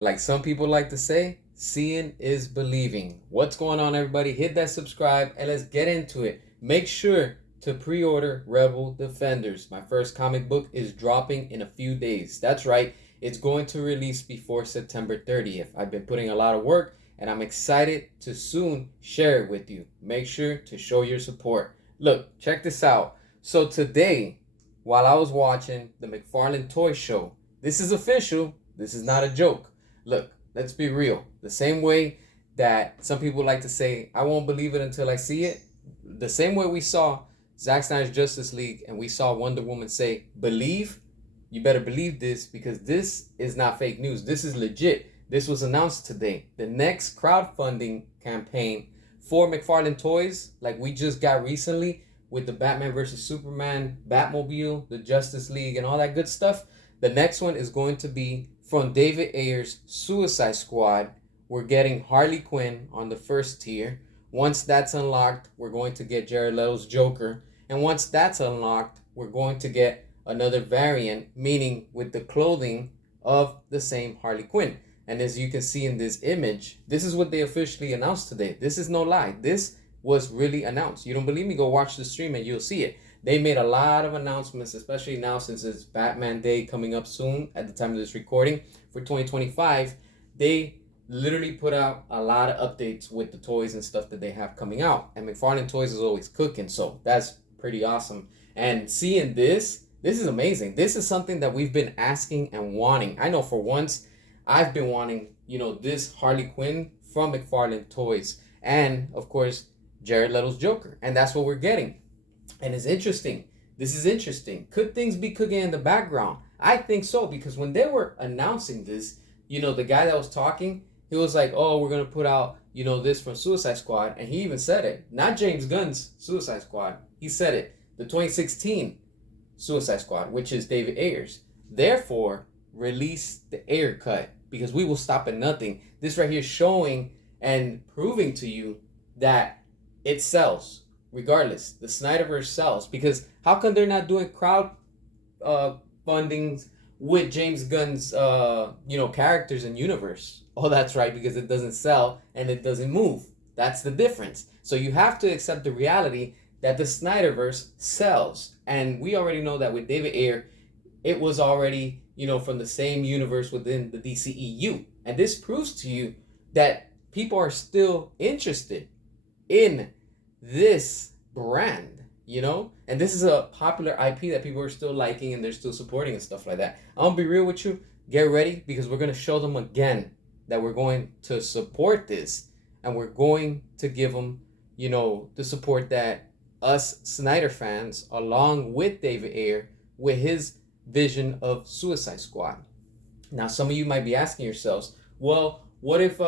Like some people like to say, seeing is believing. What's going on, everybody? Hit that subscribe and let's get into it. Make sure to pre-order Rebel Defenders. My first comic book is dropping in a few days. That's right, it's going to release before September 30th. I've been putting a lot of work and I'm excited to soon share it with you. Make sure to show your support. Look, check this out. So today, while I was watching the McFarlane Toys show, this is official, this is not a joke. Look, let's be real. The same way that some people like to say, I won't believe it until I see it, the same way we saw Zack Snyder's Justice League and we saw Wonder Woman say, believe, you better believe this because this is not fake news. This is legit. This was announced today. The next crowdfunding campaign for McFarlane Toys, like we just got recently with the Batman versus Superman, Batmobile, the Justice League, and all that good stuff, the next one is going to be from David Ayer's Suicide Squad. We're getting Harley Quinn on the first tier. Once that's unlocked, we're going to get Jared Leto's Joker. And once that's unlocked, we're going to get another variant, meaning with the clothing of the same Harley Quinn. And as you can see in this image, this is what they officially announced today. This is no lie. This was really announced. You don't believe me? Go watch the stream and you'll see it. They made a lot of announcements, especially now since it's Batman Day coming up soon at the time of this recording for 2025. They literally put out a lot of updates with the toys and stuff that they have coming out. And McFarlane Toys is always cooking, so that's pretty awesome. And seeing this is amazing. This is something that we've been asking and wanting. I know for once, I've been wanting, this Harley Quinn from McFarlane Toys. And, of course, Jared Leto's Joker. And that's what we're getting. And it's interesting. This is interesting. Could things be cooking in the background? I think so, because when they were announcing this, the guy that was talking, he was like, oh, we're going to put out, this from Suicide Squad. And he even said it. Not James Gunn's Suicide Squad. He said it. The 2016 Suicide Squad, which is David Ayer's. Therefore, release the Ayer cut, because we will stop at nothing. This right here showing and proving to you that it sells. Regardless, the Snyderverse sells, because how come they're not doing crowd fundings with James Gunn's characters and universe? Oh, that's right, because it doesn't sell and it doesn't move. That's the difference. So you have to accept the reality that the Snyderverse sells, and we already know that with David Ayer, it was already from the same universe within the DCEU, and this proves to you that people are still interested in this brand, and this is a popular IP that people are still liking and they're still supporting and stuff like that. I'm gonna be real with you. Get ready, because we're gonna show them again that we're going to support this, and we're going to give them, the support that us Snyder fans, along with David Ayer, with his vision of Suicide Squad. Now, some of you might be asking yourselves, well, what if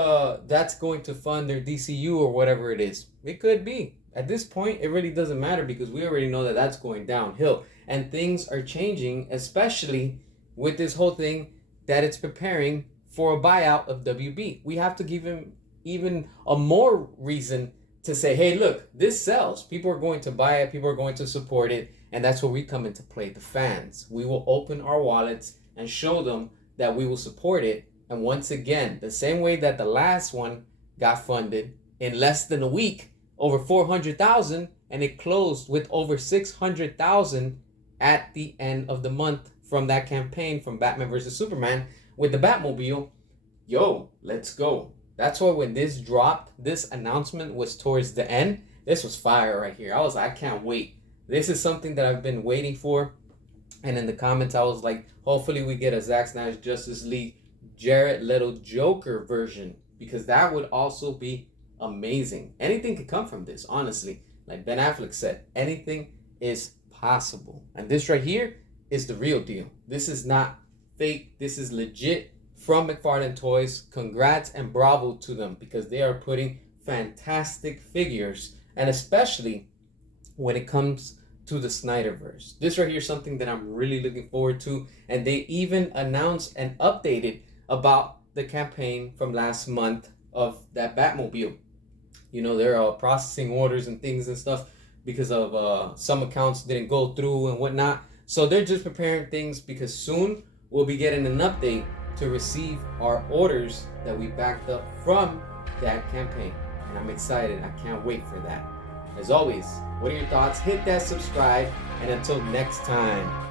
that's going to fund their DCU or whatever it is? It could be. At this point, it really doesn't matter, because we already know that that's going downhill. And things are changing, especially with this whole thing that it's preparing for a buyout of WB. We have to give him even a more reason to say, hey, look, this sells. People are going to buy it. People are going to support it. And that's where we come into play, the fans. We will open our wallets and show them that we will support it. And once again, the same way that the last one got funded in less than a week, over 400,000, and it closed with over 600,000 at the end of the month from that campaign from Batman versus Superman with the Batmobile. Yo, let's go. That's why when this dropped, this announcement was towards the end. This was fire right here. I was like, I can't wait. This is something that I've been waiting for. And in the comments, I was like, hopefully we get a Zack Snyder's Justice League Jared Leto Joker version, because that would also be amazing. Anything could come from this, honestly. Like Ben Affleck said, anything is possible. And this right here is the real deal. This is not fake. This is legit from McFarlane Toys. Congrats and bravo to them, because they are putting fantastic figures, and especially when it comes to the Snyderverse. This right here is something that I'm really looking forward to, and they even announced and updated about the campaign from last month of that Batmobile. There are processing orders and things and stuff because of some accounts didn't go through and whatnot. So they're just preparing things, because soon we'll be getting an update to receive our orders that we backed up from that campaign. And I'm excited. I can't wait for that. As always, what are your thoughts? Hit that subscribe, and until next time.